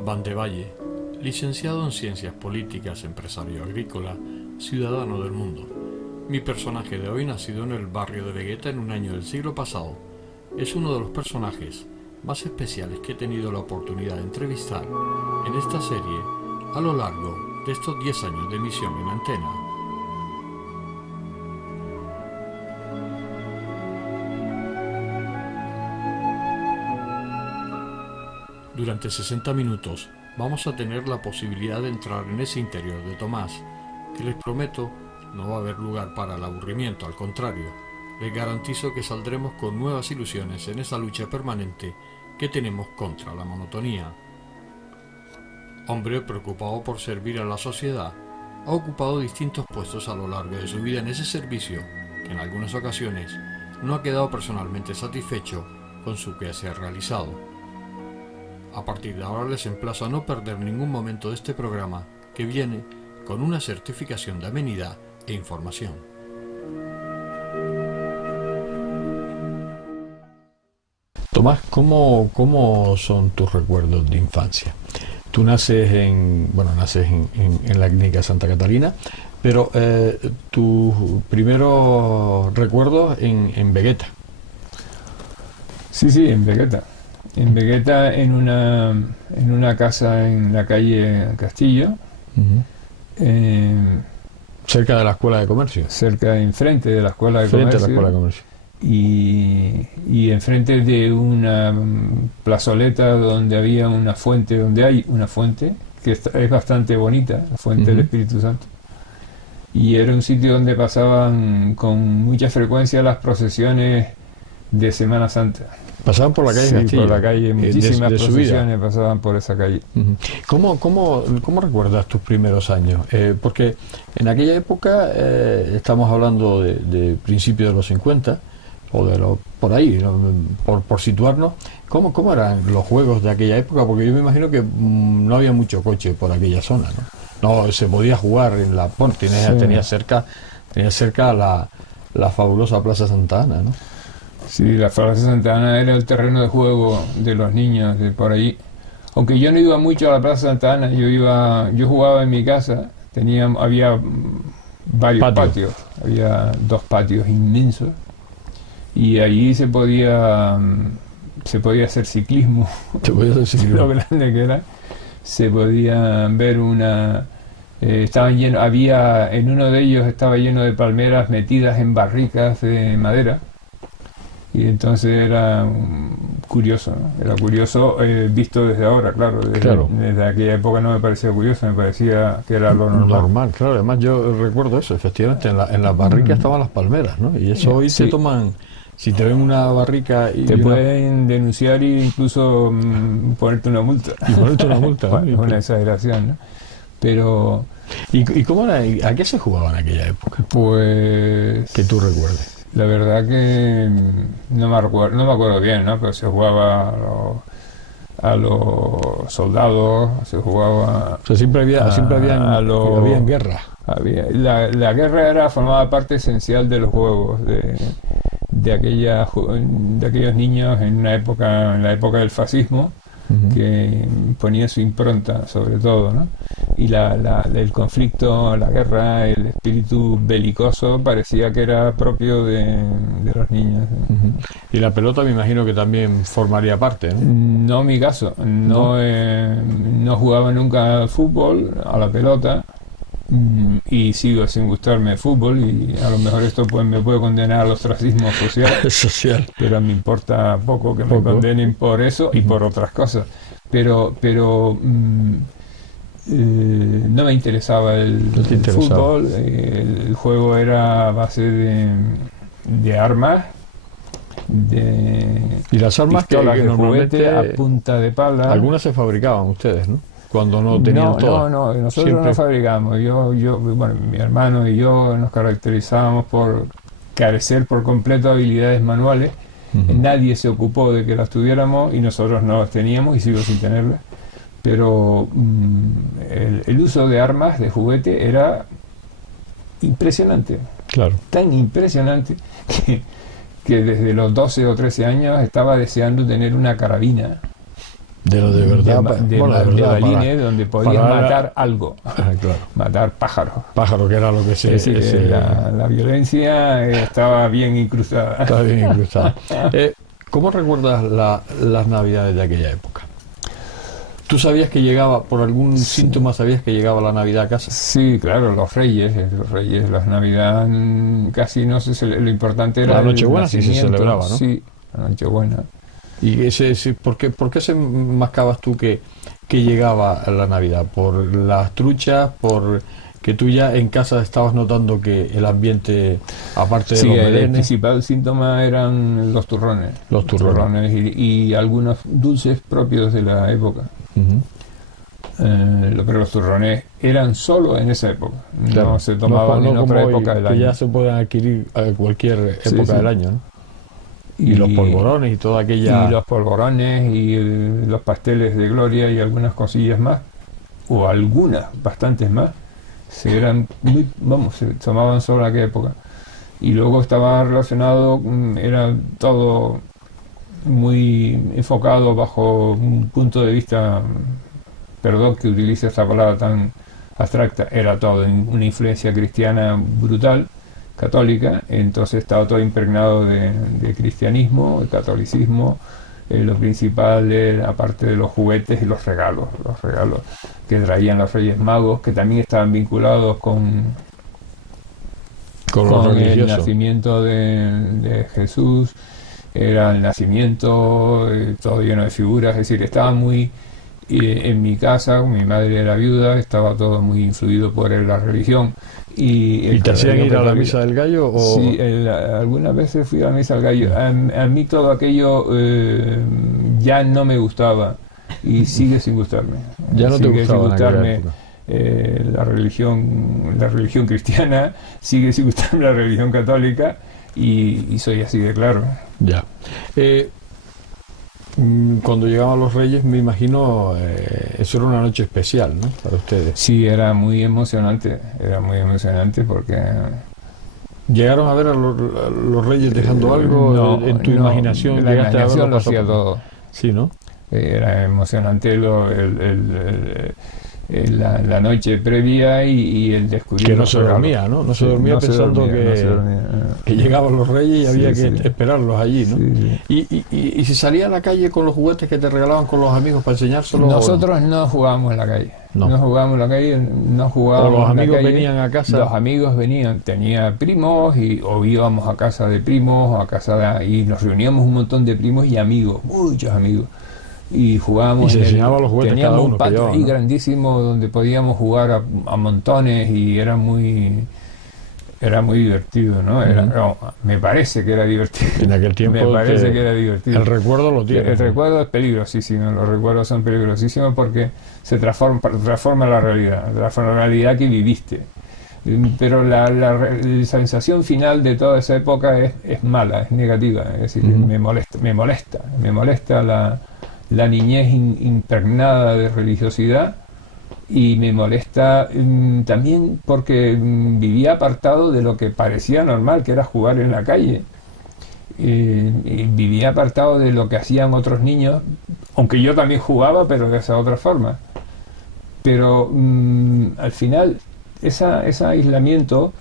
Tomás Vandevalle, licenciado en Ciencias Políticas, empresario agrícola, ciudadano del mundo. Mi personaje de hoy, nacido en el barrio de Vegueta en un año del siglo pasado, es uno de los personajes más especiales que he tenido la oportunidad de entrevistar en esta serie a lo largo de estos 10 años de emisión en antena. Durante 60 minutos vamos a tener la posibilidad de entrar en ese interior de Tomás, que les prometo no va a haber lugar para el aburrimiento, al contrario, les garantizo que saldremos con nuevas ilusiones en esa lucha permanente que tenemos contra la monotonía. Hombre preocupado por servir a la sociedad, ha ocupado distintos puestos a lo largo de su vida en ese servicio, que en algunas ocasiones no ha quedado personalmente satisfecho con su quehacer realizado. A partir de ahora les emplazo a no perder ningún momento de este programa, que viene con una certificación de amenidad e información. Tomás, ¿cómo son tus recuerdos de infancia? Tú naces en la clínica Santa Catalina, pero tus primeros recuerdos en Vegueta. Sí, en Vegueta. En Vegueta, en una casa en la calle Castillo. Cerca de la Escuela de Comercio. Enfrente de la Escuela de Comercio. Y enfrente de una plazoleta donde había donde hay una fuente, que es bastante bonita, la fuente del Espíritu Santo. Y era un sitio donde pasaban con mucha frecuencia las procesiones de Semana Santa. Pasaban por la calle Castillo. Por la calle, muchísimas procesiones pasaban por esa calle. ¿Cómo recuerdas tus primeros años? Porque en aquella época, estamos hablando de principios de los 50, o por ahí, ¿no? por situarnos, ¿cómo eran los juegos de aquella época? Porque yo me imagino que no había mucho coche por aquella zona, ¿no? Se podía jugar en la... Bueno, tenía cerca la fabulosa Plaza Santa Ana, ¿no? Sí, la Plaza Santa Ana era el terreno de juego de los niños de por ahí. Aunque yo no iba mucho a la Plaza Santa Ana, yo jugaba en mi casa, había varios patios, había 2 patios inmensos, y allí se podía hacer ciclismo. Lo grande que era. Se podía ver en uno de ellos estaba lleno de palmeras metidas en barricas de madera. Y entonces era curioso, ¿no? Era curioso visto desde ahora, claro. Desde aquella época no me parecía curioso, me parecía que era lo normal. Claro, además yo recuerdo eso, efectivamente, en las barricas estaban las palmeras, ¿no? Y eso hoy se toman, si te ven una barrica... pueden denunciar e incluso ponerte una multa. Y ponerte una multa, ¿no? Es una exageración, ¿no? Pero... ¿Y cómo era? ¿A qué se jugaba en aquella época? Pues... Que tú recuerdes. La verdad que no me acuerdo bien, ¿no? Pero se jugaba a los soldados, se jugaba... O sea, siempre había guerra. La guerra formaba parte esencial de los juegos, de aquellos niños en la época del fascismo, que ponía su impronta sobre todo, ¿no? Y el conflicto, la guerra, el espíritu belicoso parecía que era propio de los niños. Y la pelota me imagino que también formaría parte, ¿no? No mi caso, no jugaba nunca al fútbol, a la pelota, y sigo sin gustarme el fútbol, y a lo mejor esto me puede condenar al ostracismo social. Pero me importa poco que me condenen por eso y por otras cosas, pero no me interesaba el fútbol. El juego era a base de armas, y las armas pistolas que de juguete a punta de pala. Algunas se fabricaban ustedes, ¿no? Cuando no tenían todas. No, nosotros no fabricamos. Mi hermano y yo nos caracterizábamos por carecer por completo de habilidades manuales. Nadie se ocupó de que las tuviéramos y nosotros no las teníamos y sigo sin tenerlas. Pero el uso de armas de juguete era impresionante. Claro. Tan impresionante que desde los 12 o 13 años estaba deseando tener una carabina De lo de verdad, de balines, donde podías matar algo, claro. Matar pájaros. Pájaro, que era lo que se... Es decir, la violencia estaba bien incrustada. Estaba bien incrustada. ¿Cómo recuerdas las Navidades de aquella época? ¿Tú sabías que llegaba, por algún síntoma, sabías que llegaba la Navidad a casa? Sí, claro, los reyes, las Navidad casi no se lo importante era la Nochebuena, sí se celebraba, ¿no? Sí, la Nochebuena. ¿Y por qué se mascabas tú que llegaba la Navidad? ¿Por las truchas? ¿Por que tú ya en casa estabas notando que el ambiente, aparte de los belenes? El principal síntoma eran los turrones. Los turrones. Y algunos dulces propios de la época. Pero los turrones eran solo en esa época, claro. No se tomaban en otra época del año. Que ya se pueden adquirir a cualquier época del año, ¿no? Y los polvorones y toda aquella... Y los polvorones y los pasteles de gloria y algunas cosillas más, o algunas, bastantes más, se tomaban solo en aquella época. Y luego estaba relacionado, era todo muy enfocado bajo un punto de vista, perdón que utilice esta palabra tan abstracta, era todo una influencia cristiana brutal, católica, entonces estaba todo impregnado de cristianismo, de catolicismo. Lo principal era, aparte de los juguetes y los regalos que traían los Reyes Magos, que también estaban vinculados con el nacimiento de Jesús. Era el nacimiento, todo lleno de figuras, es decir, estaba muy... en mi casa, mi madre era viuda, estaba todo muy influido por la religión. ¿Y te hacían ir a la misa del gallo? ¿O? Sí, algunas veces fui a la misa del gallo. A mí todo aquello ya no me gustaba y sigue sin gustarme. Ya no te gustaba sin gustarme la religión cristiana, sigue sin gustarme la religión católica y soy así de claro. Ya. Cuando llegaban los Reyes, me imagino, eso era una noche especial, ¿no? Para ustedes. Sí, era muy emocionante porque... ¿Llegaron a ver a los Reyes dejando algo en tu imaginación? La imaginación lo hacía todo. Sí, ¿no? Era emocionante la noche previa y el descubrir. Que no se dormía, ¿no? No se dormía pensando que llegaban los Reyes y había que esperarlos allí, ¿no? Sí. ¿Y si salía a la calle con los juguetes que te regalaban con los amigos para enseñárselos? Nosotros no jugábamos en la calle. No jugábamos en la calle, no jugábamos. ¿O los amigos venían a casa? Los amigos venían, tenía primos o íbamos a casa de primos y nos reuníamos un montón de primos y amigos, muchos amigos. Y jugábamos. Y se enseñaban los juguetes cada uno. Teníamos un patio ahí grandísimo donde podíamos jugar a montones y era muy divertido, ¿no? Me parece que era divertido. En aquel tiempo me parece que era divertido. El recuerdo lo tiene. El recuerdo es peligrosísimo, los recuerdos son peligrosísimos porque se transforma la realidad que viviste. Pero la sensación final de toda esa época es mala, es negativa, es decir, me molesta la niñez impregnada de religiosidad. Y me molesta también porque vivía apartado de lo que parecía normal, que era jugar en la calle. Y vivía apartado de lo que hacían otros niños, aunque yo también jugaba, pero de esa otra forma. Pero al final, ese aislamiento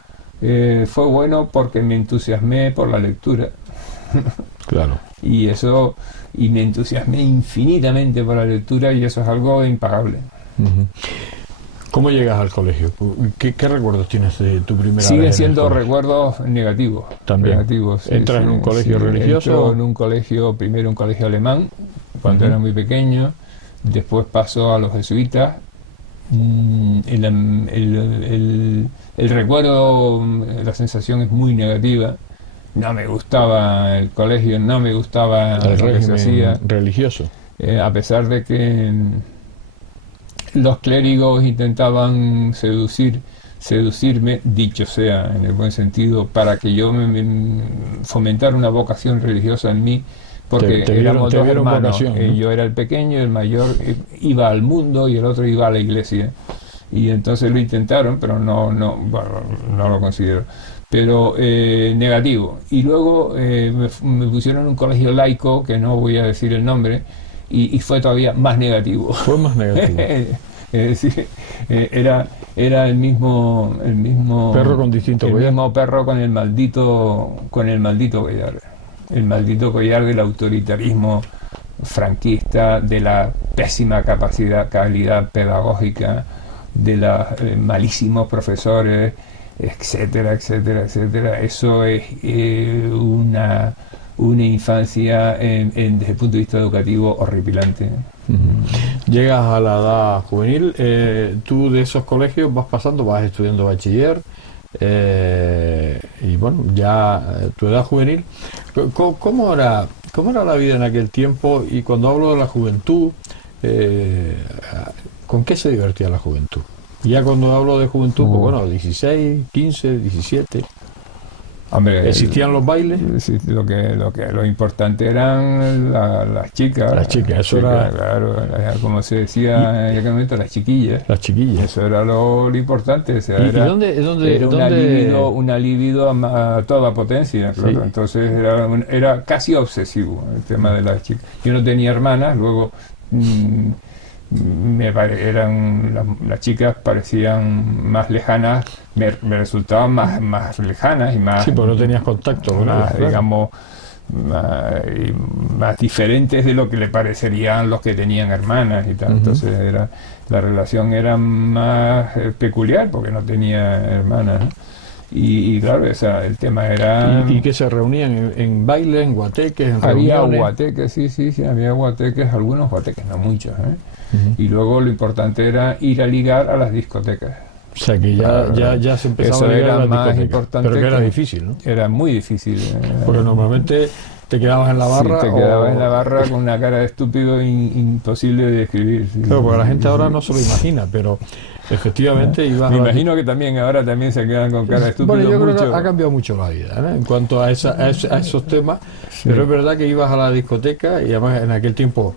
fue bueno porque me entusiasmé por la lectura. Claro. Y me entusiasmé infinitamente por la lectura y eso es algo impagable. ¿Cómo llegas al colegio? ¿Qué recuerdos tienes de tu primera vez? Siguen siendo recuerdos negativos. También. ¿Entras en un colegio religioso? Entro en un colegio, primero un colegio alemán, cuando era muy pequeño, después pasó a los jesuitas. El recuerdo, la sensación es muy negativa. No me gustaba el colegio, no me gustaba el lo que se hacía religioso. A pesar de que los clérigos intentaban seducirme, dicho sea en el buen sentido, para que yo fomentara una vocación religiosa en mí, porque éramos dos hermanos. Vocación, ¿no? Yo era el pequeño, el mayor iba al mundo y el otro iba a la iglesia. Y entonces lo intentaron, pero no lo considero. Pero negativo. Y luego me pusieron en un colegio laico, que no voy a decir el nombre, y fue todavía más negativo. Fue más negativo. Es decir, era el mismo Perro con distinto el collar. mismo perro con el maldito collar. El maldito collar del autoritarismo franquista, de la pésima calidad pedagógica, de los malísimos profesores, etcétera, etcétera, etcétera. Eso es una infancia desde el punto de vista educativo horripilante. Llegas a la edad juvenil, tú de esos colegios vas pasando, vas estudiando bachiller, y bueno, ya tu edad juvenil, ¿cómo era la vida en aquel tiempo? Y cuando hablo de la juventud, ¿con qué se divertía la juventud? Y ya cuando hablo de juventud, pues bueno, 16, 15, 17... Hombre, ¿existían los bailes? Sí, lo importante eran las chicas. Las chicas, eso era... Claro, como se decía en aquel momento, las chiquillas. Las chiquillas. Eso era lo importante. O sea, ¿Y era dónde? una libido a toda potencia. Claro. Sí. Entonces era casi obsesivo el tema de las chicas. Yo no tenía hermanas, luego... las chicas parecían más lejanas, me resultaban más lejanas y más... Sí, porque no tenías contacto con ellas, claro. Digamos, más diferentes de lo que le parecerían los que tenían hermanas y tal. Entonces la relación era más peculiar porque no tenía hermanas, ¿no? Y claro, el tema era... ¿Y que se reunían en baile, en guateques, en había reuniones? guateques, sí, había guateques, algunos guateques, no muchos, Y luego lo importante era ir a ligar a las discotecas. O sea que ya se empezaba a ligar a las más discotecas. importante. Pero que era difícil, ¿no? Era muy difícil. Porque normalmente te quedabas en la barra. Sí, te quedabas en la barra con una cara de estúpido imposible de describir. Sí, claro, porque la gente ahora no se lo imagina, pero efectivamente ibas... Me imagino que ahora también se quedan con cara de estúpido. Bueno, yo creo mucho. que ha cambiado mucho la vida, ¿no? En cuanto a esos temas, Sí. pero es verdad que ibas a la discoteca y además en aquel tiempo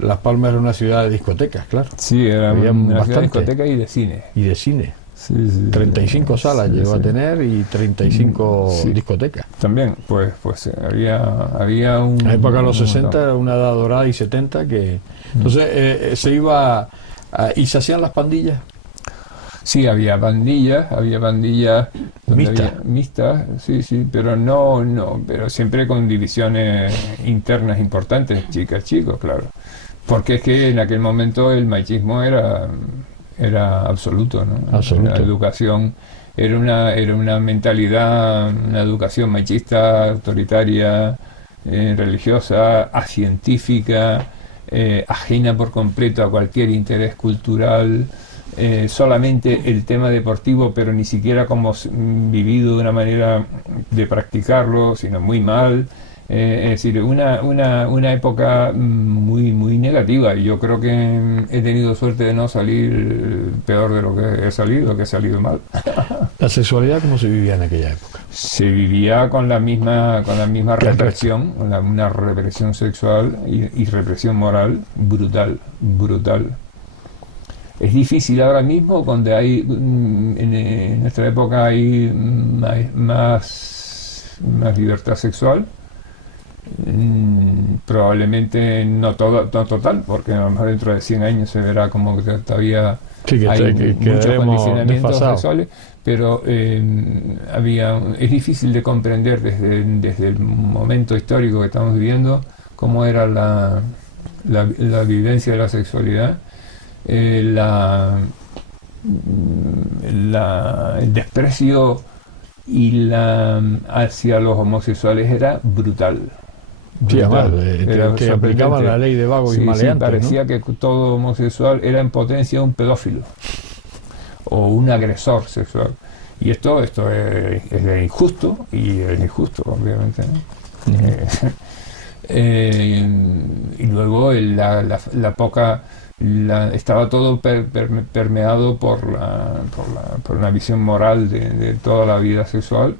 Las Palmas era una ciudad de discotecas, claro. Sí, era Había una ciudad de bastante. discoteca y de cine. Y de cine. Sí, 35 salas llegó a tener y 35 discotecas. También, pues había un... En la época de los 60 era una edad dorada y 70 que... Entonces se iba... ¿Y se hacían las pandillas? Sí, había pandillas mixtas, sí, pero siempre con divisiones internas importantes, chicas, chicos, claro. Porque es que en aquel momento el machismo era absoluto, ¿no? Absoluto. La educación era una mentalidad, una educación machista, autoritaria, religiosa, acientífica, ajena por completo a cualquier interés cultural. Solamente el tema deportivo, pero ni siquiera como vivido de una manera de practicarlo, sino muy mal. Es decir, una época muy muy negativa, y yo creo que he tenido suerte de no salir peor de lo que he salido mal. ¿La sexualidad cómo se vivía en aquella época? Se vivía con la misma represión, una represión sexual y represión moral brutal. Es difícil ahora mismo, cuando hay en nuestra época hay más libertad sexual. Probablemente no total, porque a lo mejor dentro de 100 años se verá como que todavía hay muchos condicionamientos sexuales, pero es difícil de comprender desde el momento histórico que estamos viviendo cómo era la vivencia de la sexualidad. El desprecio hacia los homosexuales era brutal. Sí, que aplicaban la ley de vagos y maleantes, parecía, ¿no? que todo homosexual era en potencia un pedófilo o un agresor sexual, y esto es injusto, obviamente, ¿no? Y luego estaba todo permeado por una visión moral de toda la vida sexual,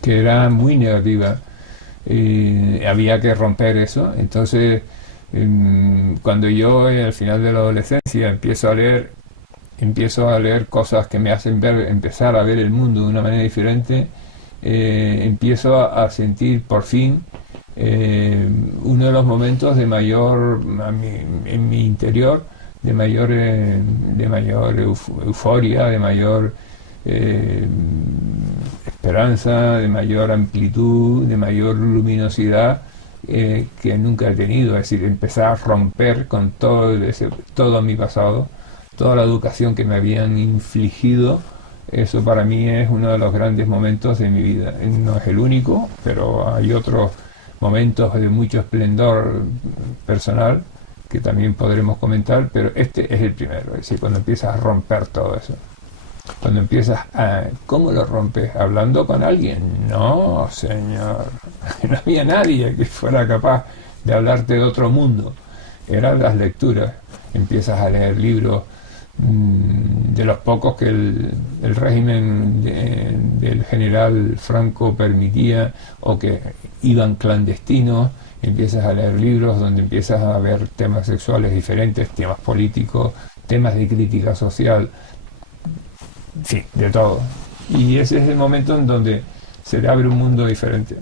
que era muy negativa. Había que romper eso. Entonces, cuando yo al final de la adolescencia empiezo a leer cosas que me hacen empezar a ver el mundo de una manera diferente, empiezo a sentir por fin uno de los momentos de mayor, en mi interior, de mayor euforia, de mayor esperanza, de mayor amplitud, de mayor luminosidad que nunca he tenido. Es decir, empezar a romper con todo mi pasado, toda la educación que me habían infligido. Eso para mí es uno de los grandes momentos de mi vida. No es el único, pero hay otros momentos de mucho esplendor personal que también podremos comentar, pero este es el primero. Es decir, cuando empiezas a romper todo eso. Cuando empiezas a... ¿Cómo lo rompes? ¿Hablando con alguien? No, señor. No había nadie que fuera capaz de hablarte de otro mundo. Eran las lecturas. Empiezas a leer libros de los pocos que el régimen del general Franco permitía, o que iban clandestinos. Empiezas a leer libros donde empiezas a ver temas sexuales diferentes, temas políticos, temas de crítica social, sí, de todo. Y ese es el momento en donde se le abre un mundo diferente.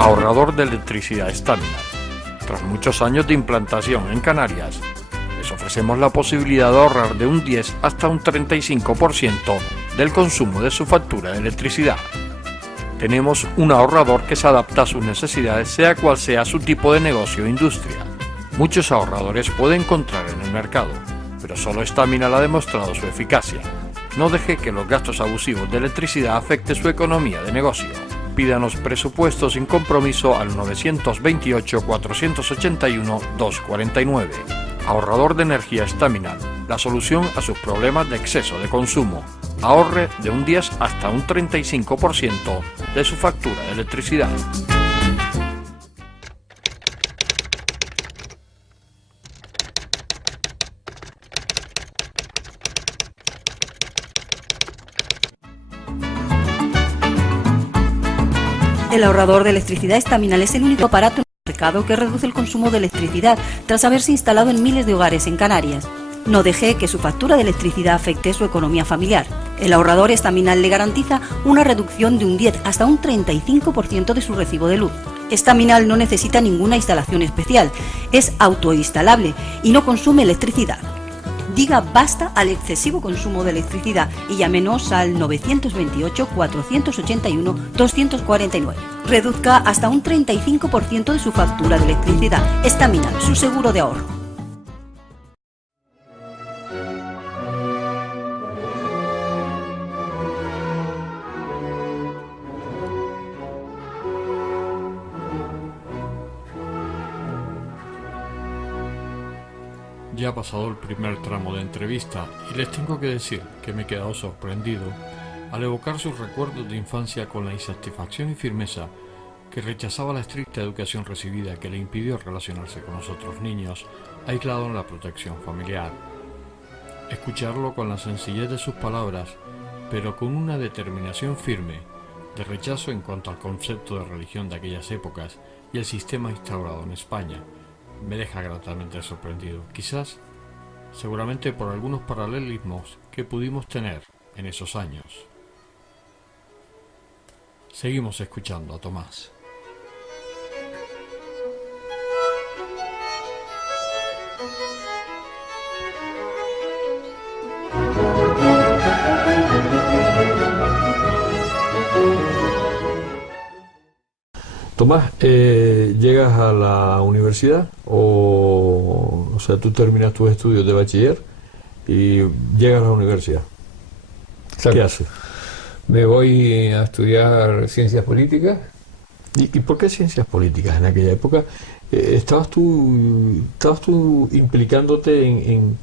Ahorrador de electricidad Staminar. Tras muchos años de implantación en Canarias, les ofrecemos la posibilidad de ahorrar de un 10 hasta un 35% del consumo de su factura de electricidad. Tenemos un ahorrador que se adapta a sus necesidades, sea cual sea su tipo de negocio o industria. Muchos ahorradores puede encontrar en el mercado, pero solo Staminar ha demostrado su eficacia. No deje que los gastos abusivos de electricidad afecten su economía de negocio. Pídanos presupuestos sin compromiso al 921-481-249. Ahorrador de energía Staminar, la solución a sus problemas de exceso de consumo. Ahorre de un 10 hasta un 35% de su factura de electricidad. El ahorrador de electricidad Staminar es el único aparato en el mercado que reduce el consumo de electricidad tras haberse instalado en miles de hogares en Canarias. No deje que su factura de electricidad afecte su economía familiar. El ahorrador Staminar le garantiza una reducción de un 10 hasta un 35% de su recibo de luz. Staminar no necesita ninguna instalación especial, es autoinstalable y no consume electricidad. Diga basta al excesivo consumo de electricidad y llámenos al 928-481-249. Reduzca hasta un 35% de su factura de electricidad. Staminar, su seguro de ahorro. Ya ha pasado el primer tramo de entrevista y les tengo que decir que me he quedado sorprendido al evocar sus recuerdos de infancia con la insatisfacción y firmeza que rechazaba la estricta educación recibida que le impidió relacionarse con los otros niños, aislado en la protección familiar. Escucharlo con la sencillez de sus palabras, pero con una determinación firme de rechazo en cuanto al concepto de religión de aquellas épocas y el sistema instaurado en España, me deja gratamente sorprendido, quizás, seguramente por algunos paralelismos que pudimos tener en esos años. Seguimos escuchando a Tomás. Tomás, ¿llegas a la universidad o sea, tú terminas tus estudios de bachiller y llegas a la universidad? Exacto. ¿Qué haces? Me voy a estudiar ciencias políticas. ¿Y por qué ciencias políticas en aquella época? ¿Estabas tú implicándote en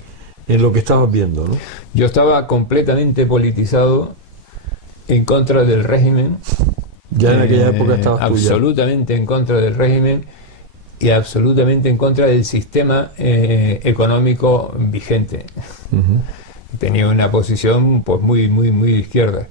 lo que estabas viendo, ¿no? Yo estaba completamente politizado en contra del régimen. Ya en aquella época estabas tú absolutamente en contra del régimen y absolutamente en contra del sistema económico vigente. Tenía una posición pues muy de izquierda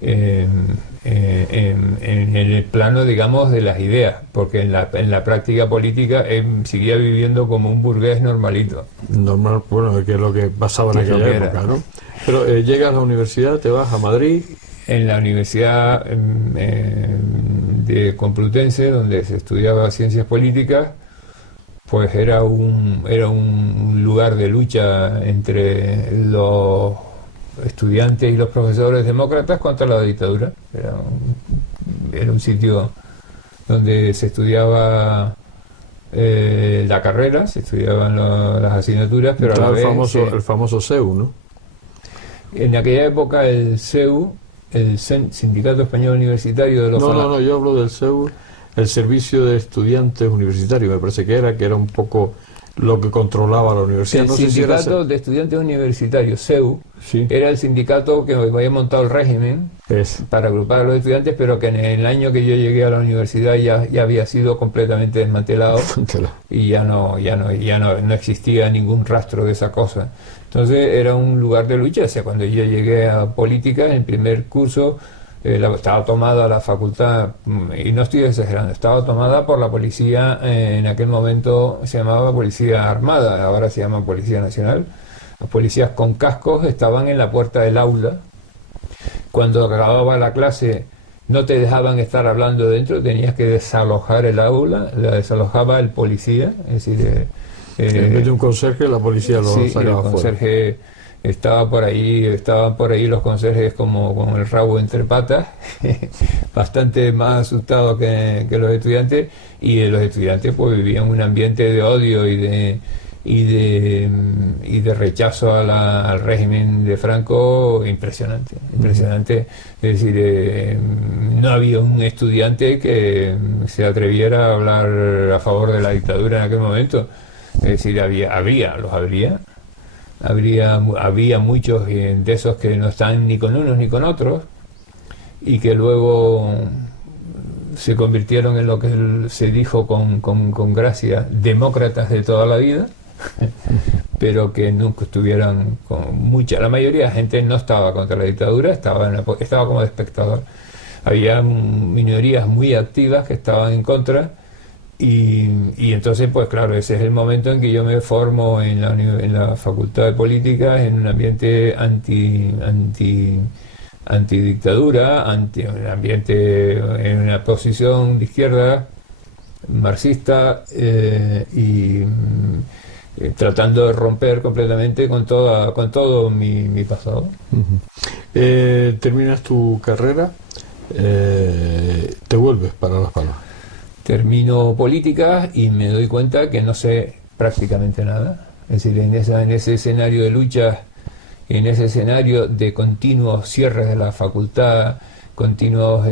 en el plano, digamos, de las ideas, porque en la práctica política seguía viviendo como un burgués normalito. Normal, bueno, que es lo que pasaba en aquella época, ¿no? Pero llegas a la universidad, te vas a Madrid. en la Universidad de Complutense, donde se estudiaba ciencias políticas, pues era un lugar de lucha entre los estudiantes y los profesores demócratas contra la dictadura. Era un sitio donde se estudiaba la carrera, se estudiaban las asignaturas, pero claro, a la vez el famoso CEU, ¿no? En aquella época el CEU, el Sindicato Español Universitario de los No, yo hablo del CEU, el Servicio de Estudiantes Universitarios, me parece que era un poco lo que controlaba la universidad. El no sé Sindicato si era de Estudiantes Universitarios, CEU, sí, era el sindicato que había montado el régimen para agrupar a los estudiantes, pero que en el año que yo llegué a la universidad ya había sido completamente desmantelado y ya no existía ningún rastro de esa cosa. Entonces era un lugar de lucha. O sea, cuando yo llegué a política, en el primer curso, estaba tomada la facultad, y no estoy exagerando, estaba tomada por la policía. En aquel momento se llamaba Policía Armada, ahora se llama Policía Nacional. Los policías con cascos estaban en la puerta del aula. Cuando acababa la clase no te dejaban estar hablando dentro, tenías que desalojar el aula, la desalojaba el policía, es decir... en vez de un conserje, la policía lo sacaba el conserje estaban por ahí los conserjes como con el rabo entre patas, bastante más asustados que los estudiantes, y los estudiantes pues vivían un ambiente de odio y de rechazo al régimen de Franco impresionante. Es decir, no había un estudiante que se atreviera a hablar a favor de la dictadura en aquel momento. Es decir, había muchos de esos que no están ni con unos ni con otros, y que luego se convirtieron en lo que se dijo con gracia, demócratas de toda la vida, pero que nunca estuvieran la mayoría de gente no estaba contra la dictadura, estaba como espectador. Había minorías muy activas que estaban en contra. Y entonces, pues claro, ese es el momento en que yo me formo en la Facultad de Políticas, en un ambiente antidictadura, un ambiente en una posición de izquierda, marxista, tratando de romper completamente con todo mi pasado. Terminas tu carrera, te vuelves para Las Palmas. Termino política y me doy cuenta que no sé prácticamente nada. Es decir, en ese escenario de lucha, en ese escenario de continuos cierres de la facultad, continuos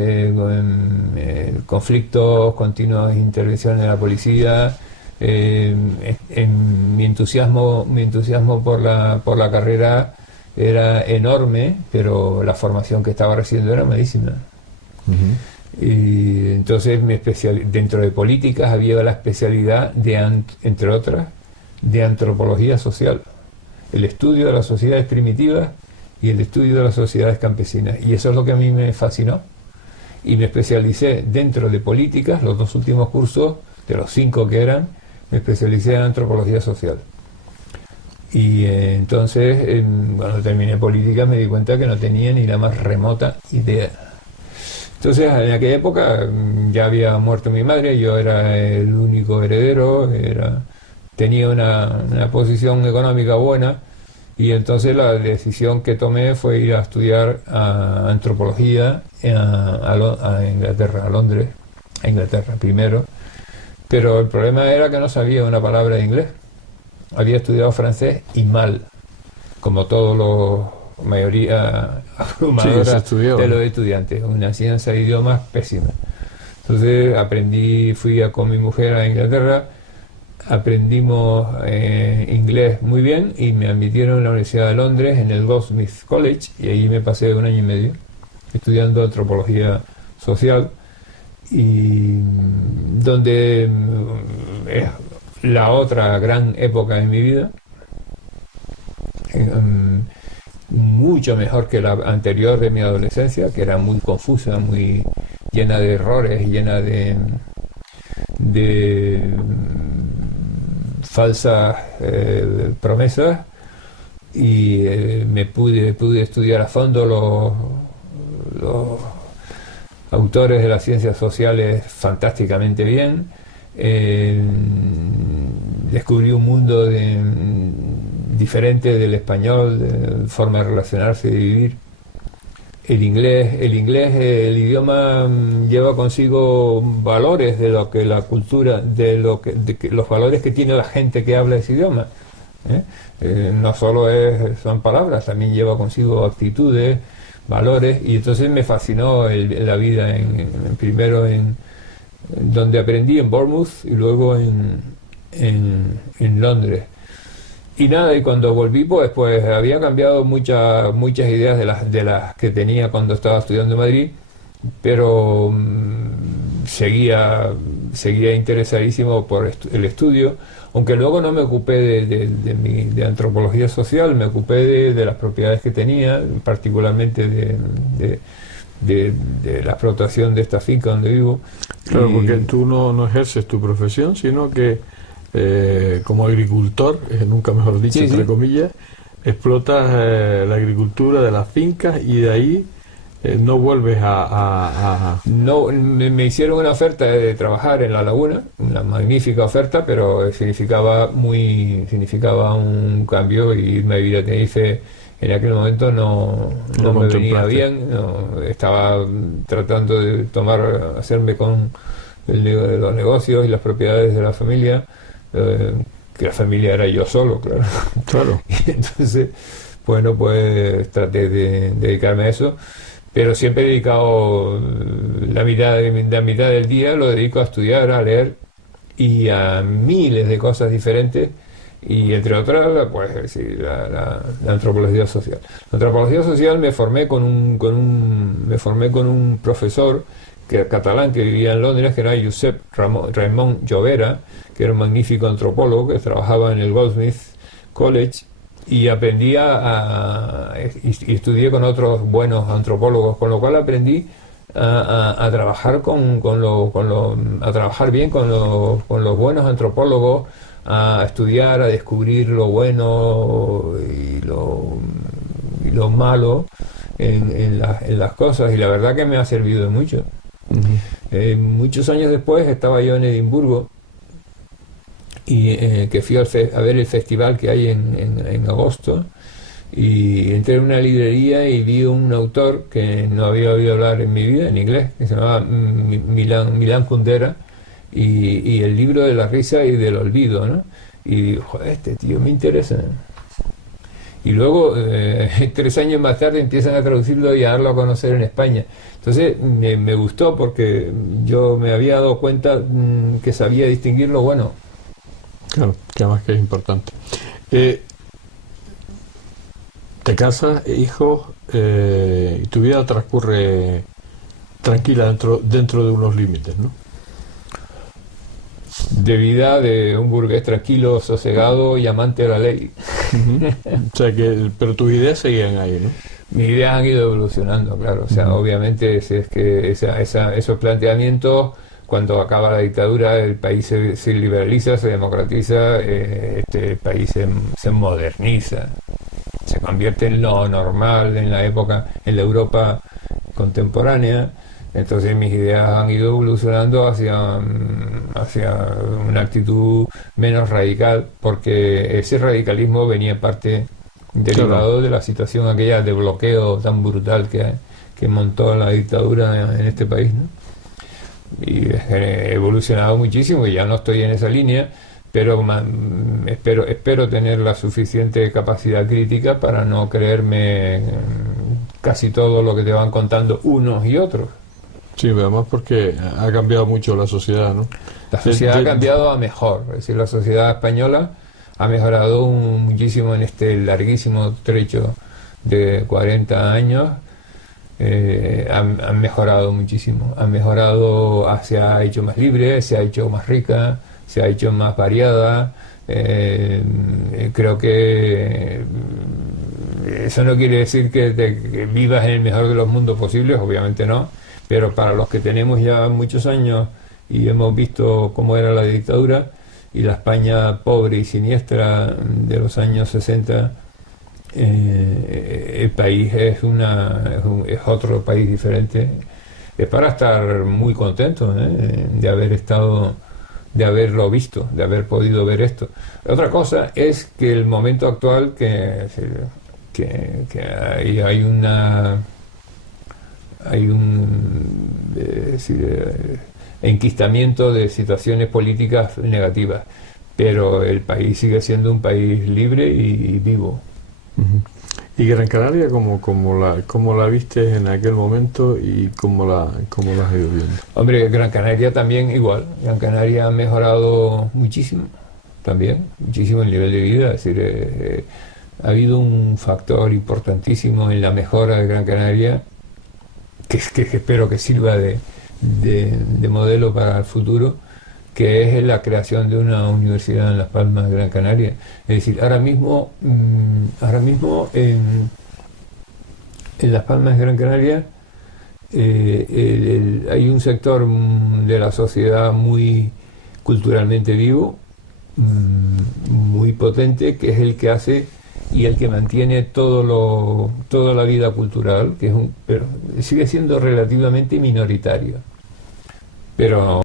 conflictos, continuas intervenciones de la policía, mi entusiasmo por la carrera era enorme, pero la formación que estaba recibiendo era malísima. Y entonces dentro de políticas había la especialidad entre otras, de antropología social, el estudio de las sociedades primitivas y el estudio de las sociedades campesinas, y eso es lo que a mí me fascinó, y me especialicé dentro de políticas. Los 2 últimos cursos, de los 5 que eran, me especialicé en antropología social. Y entonces cuando terminé política me di cuenta que no tenía ni la más remota idea. Entonces, en aquella época ya había muerto mi madre, yo era el único heredero, tenía una posición económica buena, y entonces la decisión que tomé fue ir a estudiar antropología a Inglaterra, a Londres, a Inglaterra primero. Pero el problema era que no sabía una palabra de inglés. Había estudiado francés y mal, como todos los... mayoría abrumadora de los estudiantes, una ciencia de idiomas pésima. Entonces fui con mi mujer a Inglaterra, aprendimos inglés muy bien y me admitieron en la Universidad de Londres, en el Goldsmiths College, y ahí me pasé 1 año y medio estudiando antropología social, y donde es la otra gran época en mi vida, mucho mejor que la anterior de mi adolescencia, que era muy confusa, muy llena de errores, llena de falsas promesas, y pude estudiar a fondo los autores de las ciencias sociales fantásticamente bien. Descubrí un mundo diferente del español, de forma de relacionarse y de vivir. El inglés, el idioma lleva consigo valores de lo que la cultura, los valores que tiene la gente que habla ese idioma. No solo son palabras, también lleva consigo actitudes, valores, y entonces me fascinó la vida primero en donde aprendí en Bournemouth y luego en Londres. Y nada, y cuando volví pues había cambiado muchas ideas de las que tenía cuando estaba estudiando en Madrid, pero seguía interesadísimo por el estudio, aunque luego no me ocupé de antropología social, me ocupé de las propiedades que tenía, particularmente de la explotación de esta finca donde vivo. Claro, porque tú no ejerces tu profesión, sino que como agricultor, nunca mejor dicho, sí, entre sí, comillas, explotas la agricultura de las fincas y de ahí no vuelves No, me hicieron una oferta de trabajar en la laguna, una magnífica oferta, pero significaba un cambio, y irme a vivir a Tenerife en aquel momento no me venía bien. Estaba tratando de hacerme con los negocios y las propiedades de la familia, que la familia era yo solo, claro. Y entonces, bueno, pues traté de dedicarme a eso, pero siempre he dedicado la mitad del día, lo dedico a estudiar, a leer y a miles de cosas diferentes, y entre otras, pues sí, la antropología social. La antropología social me formé con un profesor catalán que vivía en Londres, que era Josep Raimon Llobera, que era un magnífico antropólogo que trabajaba en el Goldsmith College, y aprendí y estudié con otros buenos antropólogos, con lo cual aprendí a trabajar a trabajar bien con los buenos antropólogos, a estudiar, a descubrir lo bueno y lo malo en las cosas, y la verdad que me ha servido de mucho. Uh-huh. Muchos años después estaba yo en Edimburgo, y que fui a ver el festival que hay en agosto, y entré en una librería y vi un autor que no había oído hablar en mi vida, en inglés, que se llamaba Milan Kundera, y el libro de la risa y del olvido, ¿no? Y digo, joder, este tío me interesa. Y luego, 3 años más tarde, empiezan a traducirlo y a darlo a conocer en España. Entonces me gustó, porque yo me había dado cuenta que sabía distinguir lo bueno. Claro, que además que es importante. Te casas, hijos, y tu vida transcurre tranquila dentro de unos límites, ¿no? De vida de un burgués tranquilo, sosegado y amante de la ley. O sea pero tus ideas seguían ahí, ¿no? Mis ideas han ido evolucionando, claro. O sea, obviamente es que esos planteamientos, cuando acaba la dictadura, el país se liberaliza, se democratiza, el país se moderniza, se convierte en lo normal en la Europa contemporánea. Entonces mis ideas han ido evolucionando hacia una actitud menos radical, porque ese radicalismo venía en parte derivado de la situación aquella de bloqueo tan brutal que montó la dictadura en este país, ¿no? Y he evolucionado muchísimo, y ya no estoy en esa línea, pero espero tener la suficiente capacidad crítica para no creerme casi todo lo que te van contando unos y otros. Sí, además porque ha cambiado mucho la sociedad, ¿no? La sociedad ha cambiado a mejor, es decir, la sociedad española ha mejorado muchísimo en este larguísimo trecho de 40 años. Han mejorado muchísimo, se ha hecho más libre, se ha hecho más rica, se ha hecho más variada. Creo que eso no quiere decir que vivas en el mejor de los mundos posibles, obviamente no, pero para los que tenemos ya muchos años y hemos visto cómo era la dictadura y la España pobre y siniestra de los años 60, el país es otro país diferente. Es para estar muy contento de haber estado, de haberlo visto, de haber podido ver esto. Otra cosa es que el momento actual que hay un enquistamiento de situaciones políticas negativas, pero el país sigue siendo un país libre y vivo. Uh-huh. ¿Y Gran Canaria cómo la viste en aquel momento y cómo la has ido viendo? Hombre, Gran Canaria también igual. Gran Canaria ha mejorado muchísimo, también, muchísimo el nivel de vida. Es decir, ha habido un factor importantísimo en la mejora de Gran Canaria que espero que sirva de modelo para el futuro, que es la creación de una universidad en Las Palmas de Gran Canaria. Es decir, ahora mismo en Las Palmas de Gran Canaria hay un sector de la sociedad muy culturalmente vivo, muy potente, que es el que hace y el que mantiene toda la vida cultural, pero sigue siendo relativamente minoritario. Pero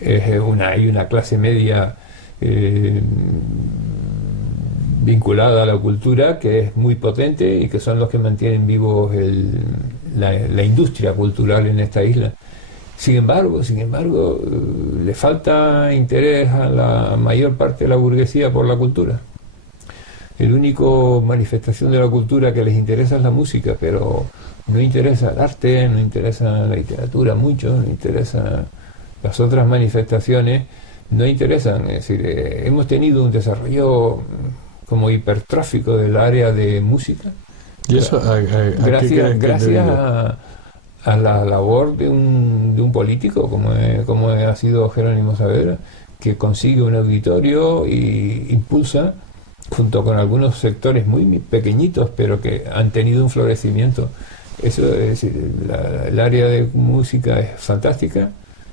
hay una clase media vinculada a la cultura que es muy potente y que son los que mantienen vivos la industria cultural en esta isla. Sin embargo, le falta interés a la mayor parte de la burguesía por la cultura. El único manifestación de la cultura que les interesa es la música, pero no interesa el arte, no interesa la literatura mucho, no interesa las otras manifestaciones, no interesan. Es decir, hemos tenido un desarrollo como hipertrófico del área de música. ¿Y eso gracias a la labor de un político como ha sido Jerónimo Saavedra, que consigue un auditorio y impulsa, junto con algunos sectores muy pequeñitos, pero que han tenido un florecimiento. Eso es decir, el área de música es fantástica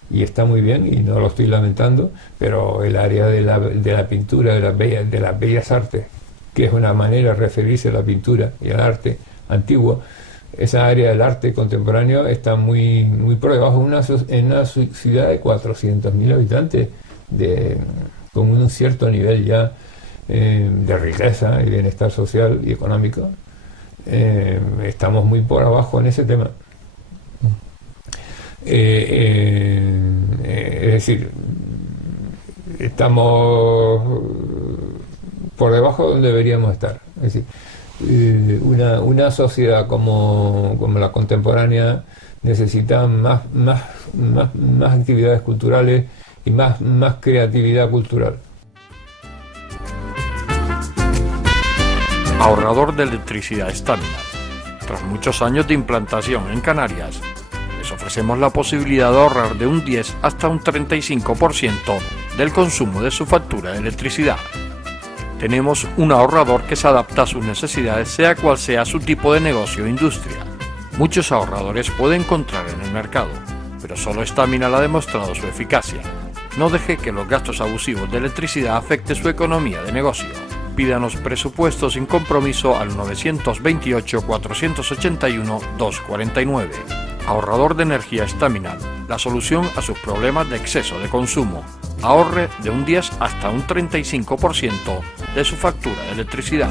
y está muy bien, y no lo estoy lamentando, pero el área de la pintura, de las bellas artes, que es una manera de referirse a la pintura y al arte antiguo, esa área del arte contemporáneo está muy, muy por debajo en una ciudad de 400.000 habitantes, con un cierto nivel ya de riqueza y bienestar social y económico. Estamos muy por abajo en ese tema. Es decir, estamos por debajo de donde deberíamos estar. Es decir, una sociedad como la contemporánea necesita más actividades culturales y más creatividad cultural. Ahorrador de electricidad Staminar. Tras muchos años de implantación en Canarias, les ofrecemos la posibilidad de ahorrar de un 10 hasta un 35% del consumo de su factura de electricidad. Tenemos un ahorrador que se adapta a sus necesidades, sea cual sea su tipo de negocio o industria. Muchos ahorradores puede encontrar en el mercado, pero solo Staminar ha demostrado su eficacia. No deje que los gastos abusivos de electricidad afecten su economía de negocio. Pídanos presupuesto sin compromiso al 921-481-249. Ahorrador de energía Staminar, la solución a sus problemas de exceso de consumo. Ahorre de un 10 hasta un 35% de su factura de electricidad.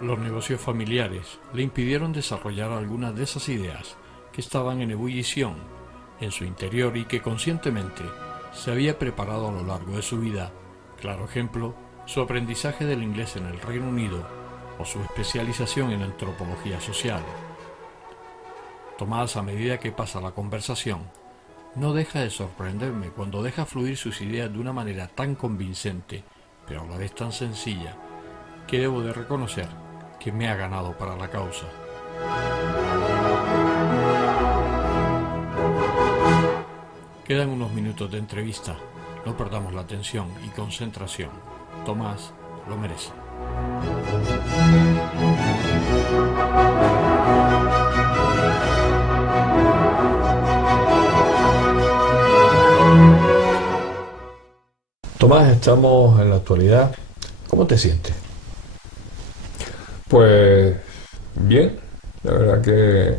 Los negocios familiares le impidieron desarrollar algunas de esas ideas que estaban en ebullición en su interior y que conscientemente se había preparado a lo largo de su vida. Claro ejemplo, su aprendizaje del inglés en el Reino Unido o su especialización en antropología social. Tomadas a medida que pasa la conversación, no deja de sorprenderme cuando deja fluir sus ideas de una manera tan convincente, pero a la vez tan sencilla, que debo de reconocer que me ha ganado para la causa. Quedan unos minutos de entrevista. No perdamos la atención y concentración. Tomás lo merece. Tomás, estamos en la actualidad. ¿Cómo te sientes? Pues bien, la verdad que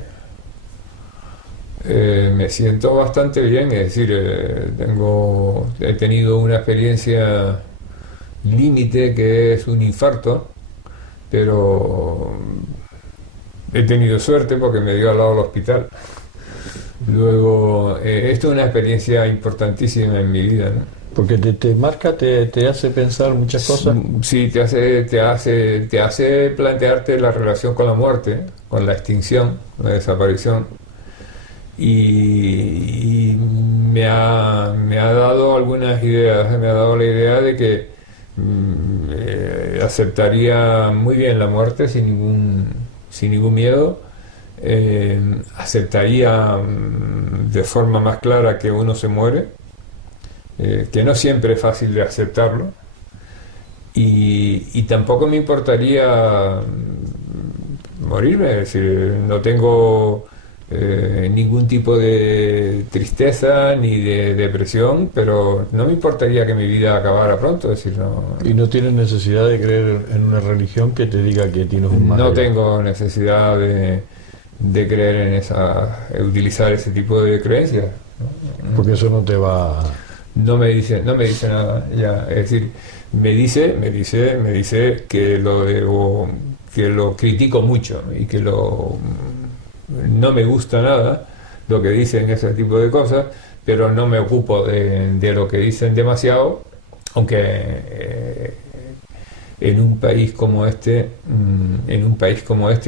me siento bastante bien, es decir, he tenido una experiencia límite que es un infarto, pero he tenido suerte porque me dio al lado del hospital. Luego, esto es una experiencia importantísima en mi vida, ¿no? Porque te marca, te hace pensar muchas cosas. Sí, te hace plantearte la relación con la muerte, con la extinción, la desaparición. Y me ha dado algunas ideas, me ha dado la idea de que aceptaría muy bien la muerte sin ningún miedo, aceptaría de forma más clara que uno se muere, que no siempre es fácil de aceptarlo, y tampoco me importaría morirme, es decir, no tengo ningún tipo de tristeza ni de depresión, pero no me importaría que mi vida acabara pronto, es decir, no. Y no tienes necesidad de creer en una religión que te diga que tienes un mal. No tengo necesidad de creer en utilizar ese tipo de creencias, ¿no? Porque eso no te va. No me dice nada, ya, es decir, me dice que lo critico mucho y que no me gusta nada lo que dicen ese tipo de cosas, pero no me ocupo de lo que dicen demasiado, aunque en un país como este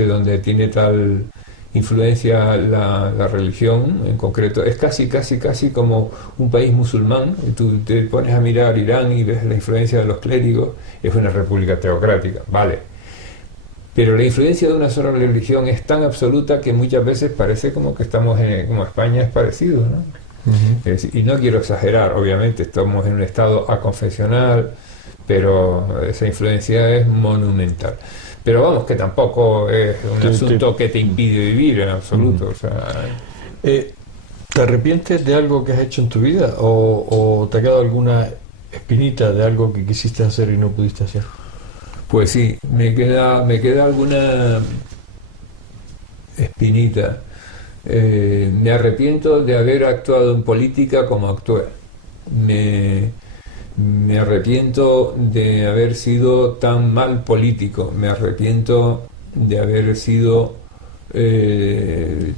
donde tiene tal influencia la religión en concreto, es casi como un país musulmán. Tú te pones a mirar Irán y ves la influencia de los clérigos, es una república teocrática, vale, pero la influencia de una sola religión es tan absoluta que muchas veces parece como que estamos como España es parecido, ¿no? Uh-huh. Y no quiero exagerar, obviamente estamos en un estado aconfesional, pero esa influencia es monumental. Pero vamos, que tampoco es un asunto que te impide vivir en absoluto. Uh-huh. O sea, ¿te arrepientes de algo que has hecho en tu vida? ¿O te ha quedado alguna espinita de algo que quisiste hacer y no pudiste hacer? Pues sí, me queda alguna espinita. Me arrepiento de haber actuado en política como actué. Me arrepiento de haber sido tan mal político. Me arrepiento de haber sido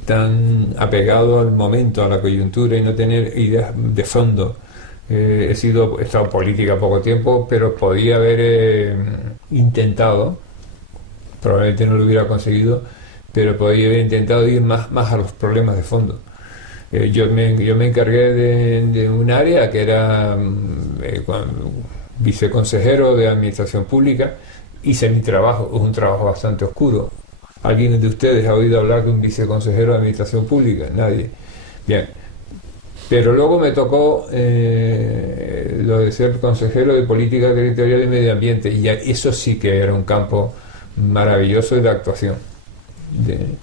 tan apegado al momento, a la coyuntura y no tener ideas de fondo. He estado en política poco tiempo, pero podía haber intentado, probablemente no lo hubiera conseguido, pero podía haber intentado ir más a los problemas de fondo. Yo me encargué de un área que era viceconsejero de Administración Pública. Hice mi trabajo, es un trabajo bastante oscuro. ¿Alguien de ustedes ha oído hablar de un viceconsejero de Administración Pública? Nadie. Bien. Pero luego me tocó lo de ser consejero de Política Territorial y Medio Ambiente, y eso sí que era un campo maravilloso de actuación, de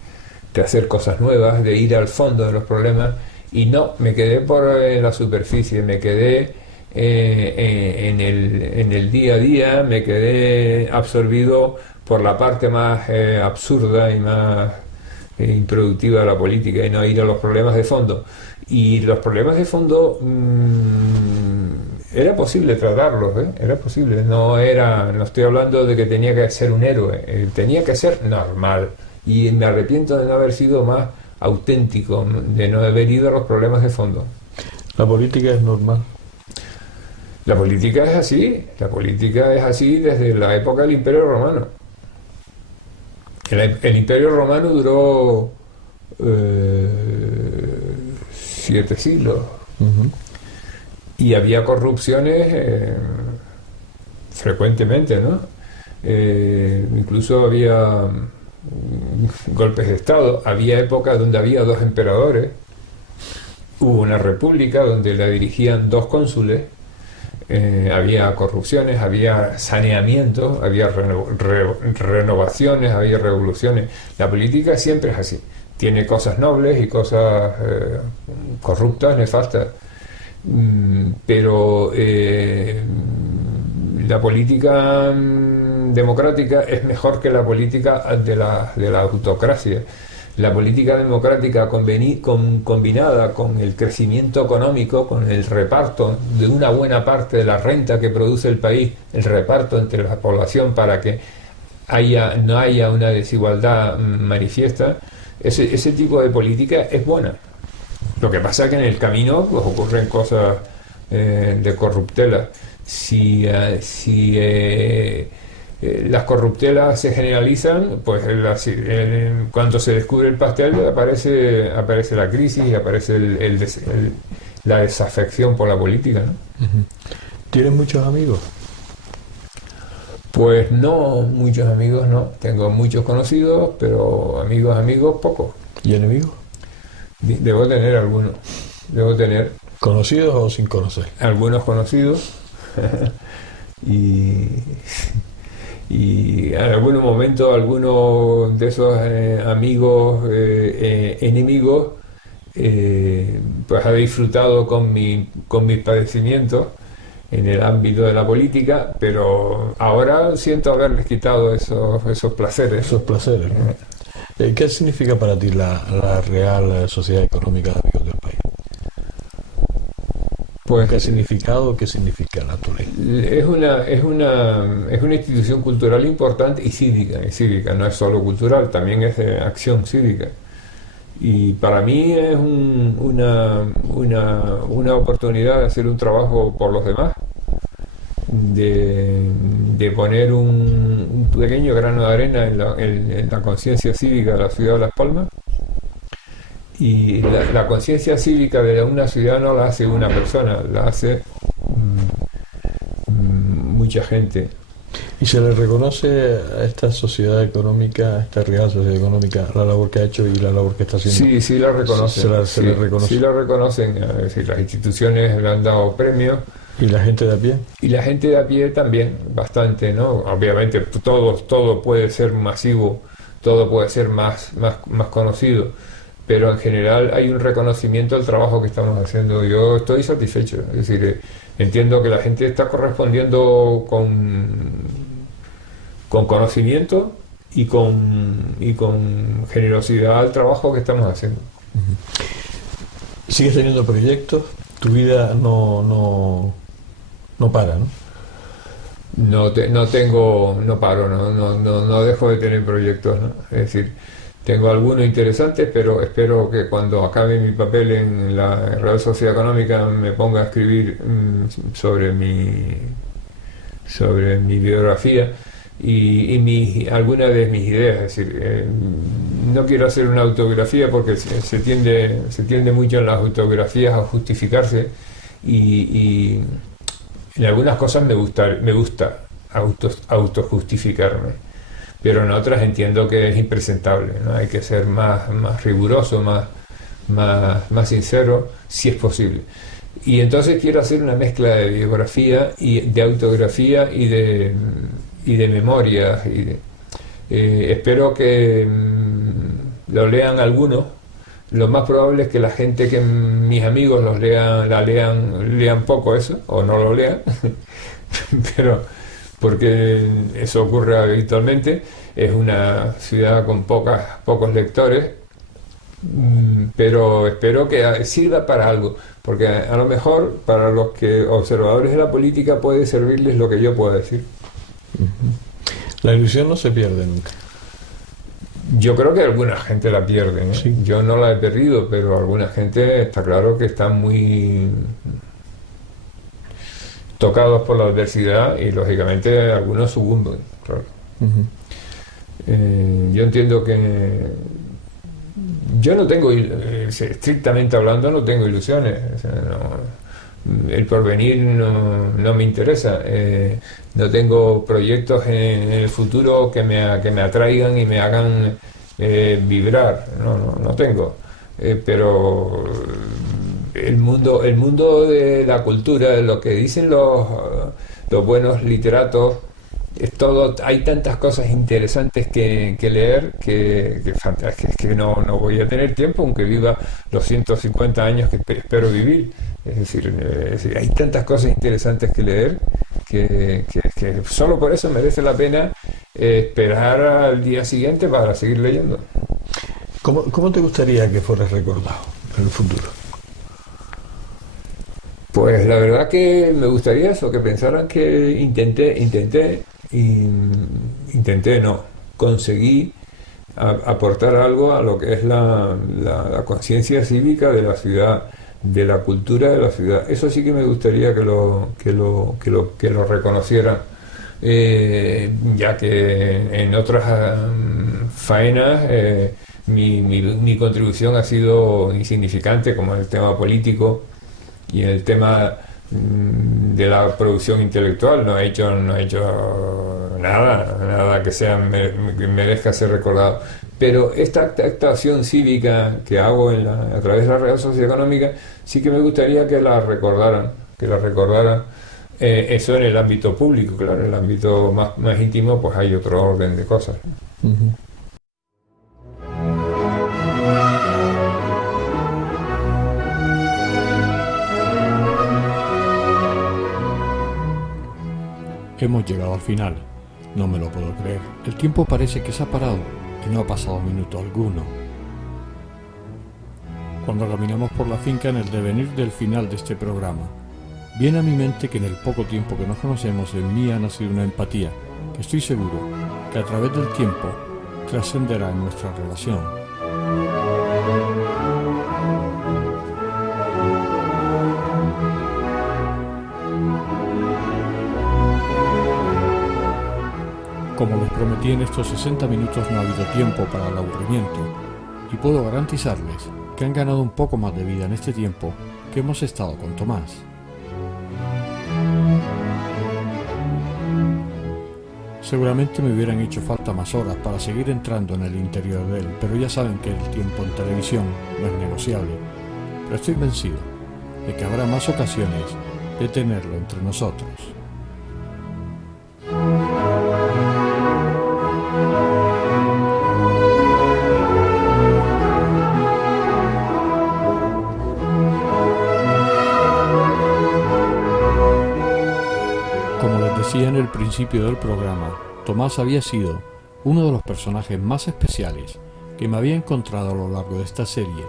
hacer cosas nuevas, de ir al fondo de los problemas, y no me quedé por la superficie, me quedé en el día a día, me quedé absorbido por la parte más absurda y más improductiva de la política, y no ir a los problemas de fondo. Y los problemas de fondo era posible tratarlos, era posible, no estoy hablando de que tenía que ser un héroe, tenía que ser normal, y me arrepiento de no haber sido más auténtico, de no haber ido a los problemas de fondo. ¿La política es normal? La política es así desde la época del Imperio Romano. El Imperio Romano duró 7 siglos. Uh-huh. Y había corrupciones frecuentemente, ¿no? Incluso había golpes de Estado. Había épocas donde había 2 emperadores. Hubo una república donde la dirigían 2 cónsules. Había corrupciones, había saneamientos, había renovaciones, había revoluciones. La política siempre es así. Tiene cosas nobles y cosas corruptas, nefastas. Pero la política democrática es mejor que la política de la autocracia. La política democrática combinada con el crecimiento económico, con el reparto de una buena parte de la renta que produce el país, el reparto entre la población para que no haya una desigualdad manifiesta, ese tipo de política es buena. Lo que pasa es que en el camino pues, ocurren cosas de corruptela. Si las corruptelas se generalizan, pues cuando se descubre el pastel aparece la crisis y aparece la desafección por la política, ¿no? ¿Tienes muchos amigos? Pues no, muchos amigos no. Tengo muchos conocidos, pero amigos pocos. ¿Y enemigos? Debo tener algunos. Debo tener ¿Conocidos o sin conocer? algunos conocidos y en algún momento algunos de esos amigos enemigos pues ha disfrutado con mis padecimientos en el ámbito de la política, pero ahora siento haberles quitado esos placeres. Esos placeres, ¿no? ¿Qué significa para ti la Real Sociedad Económica de Amigos del País? Pues, ¿Qué significa la actualidad? Es una institución cultural importante y cívica, no es solo cultural, también es de acción cívica. Y para mí es una oportunidad de hacer un trabajo por los demás, de poner un pequeño grano de arena en la conciencia cívica de la ciudad de Las Palmas. Y la conciencia cívica de una ciudad no la hace una persona, la hace mucha gente. ¿Y se le reconoce a esta sociedad económica, a esta Real Sociedad Económica, la labor que ha hecho y la labor que está haciendo? Sí, la reconocen. Se le reconoce. Sí la reconocen, es decir, las instituciones le han dado premios. ¿Y la gente de a pie? Y la gente de a pie también, bastante, ¿no? Obviamente todo puede ser masivo, todo puede ser más conocido, pero en general hay un reconocimiento del trabajo que estamos haciendo. Yo estoy satisfecho, es decir, entiendo que la gente está correspondiendo con conocimiento y con generosidad al trabajo que estamos haciendo. ¿Sigues teniendo proyectos? Tu vida no para, ¿no? No paro, no dejo de tener proyectos, ¿no? Es decir, tengo algunos interesantes, pero espero que cuando acabe mi papel en la Real Sociedad Económica me ponga a escribir sobre mi biografía y algunas de mis ideas. Es decir, no quiero hacer una autobiografía porque se tiende mucho en las autobiografías a justificarse y en algunas cosas me gusta autojustificarme, pero en otras entiendo que es impresentable, ¿no? Hay que ser más riguroso, más sincero, si es posible. Y entonces quiero hacer una mezcla de biografía y de autografía y de memorias. Espero que lo lean algunos. Lo más probable es que la gente, que mis amigos lean poco eso, o no lo lean, pero porque eso ocurre habitualmente. Es una ciudad con pocos lectores, pero espero que sirva para algo, porque a lo mejor para los observadores de la política puede servirles lo que yo pueda decir. La ilusión no se pierde nunca. Yo creo que alguna gente la pierde, ¿no? Sí. Yo no la he perdido, pero alguna gente está claro que está muy tocados por la adversidad y lógicamente algunos sucumben, claro. Yo entiendo que yo no tengo, estrictamente hablando, no tengo ilusiones. O sea, el porvenir no me interesa. No tengo proyectos en el futuro que me atraigan y me hagan vibrar. No tengo. Pero el mundo de la cultura, de lo que dicen los buenos literatos, es todo. Hay tantas cosas interesantes que leer que no voy a tener tiempo, aunque viva los 150 años que espero vivir. Es decir, hay tantas cosas interesantes que leer que solo por eso merece la pena esperar al día siguiente para seguir leyendo. ¿Cómo te gustaría que fueras recordado en el futuro? Pues la verdad que me gustaría eso, que pensaran que conseguí aportar algo a lo que es la conciencia cívica de la ciudad, de la cultura de la ciudad. Eso sí que me gustaría que lo reconocieran, ya que en otras faenas mi contribución ha sido insignificante, como en el tema político y en el tema de la producción intelectual. No he hecho nada que merezca ser recordado. Pero esta actuación cívica que hago a través de la red socioeconómica, sí que me gustaría que la recordaran, eso en el ámbito público. Claro, en el ámbito más íntimo pues hay otro orden de cosas. Uh-huh. Hemos llegado al final. No me lo puedo creer. El tiempo parece que se ha parado y no ha pasado minuto alguno. Cuando caminamos por la finca en el devenir del final de este programa, viene a mi mente que en el poco tiempo que nos conocemos en mí ha nacido una empatía que estoy seguro que a través del tiempo trascenderá en nuestra relación. Como les prometí, en estos 60 minutos no ha habido tiempo para el aburrimiento, y puedo garantizarles que han ganado un poco más de vida en este tiempo que hemos estado con Tomás. Seguramente me hubieran hecho falta más horas para seguir entrando en el interior de él, pero ya saben que el tiempo en televisión no es negociable. Pero estoy vencido de que habrá más ocasiones de tenerlo entre nosotros. En el principio del programa, Tomás había sido uno de los personajes más especiales que me había encontrado a lo largo de esta serie,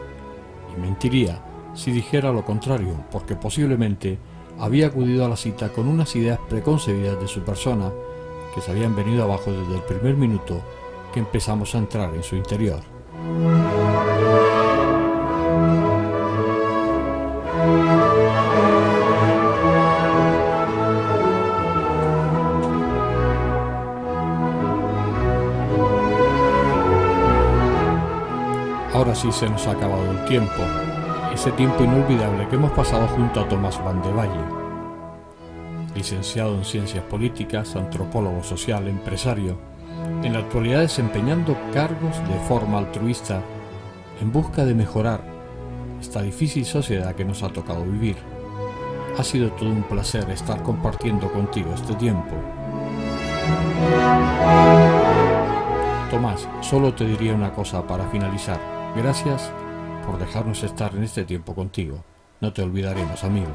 y mentiría si dijera lo contrario, porque posiblemente había acudido a la cita con unas ideas preconcebidas de su persona que se habían venido abajo desde el primer minuto que empezamos a entrar en su interior. Ahora sí se nos ha acabado el tiempo, ese tiempo inolvidable que hemos pasado junto a Tomás Van de Valle, licenciado en Ciencias Políticas, antropólogo social, empresario, en la actualidad desempeñando cargos de forma altruista en busca de mejorar esta difícil sociedad que nos ha tocado vivir. Ha sido todo un placer estar compartiendo contigo este tiempo. Tomás, solo te diría una cosa para finalizar. Gracias por dejarnos estar en este tiempo contigo. No te olvidaremos, amigo.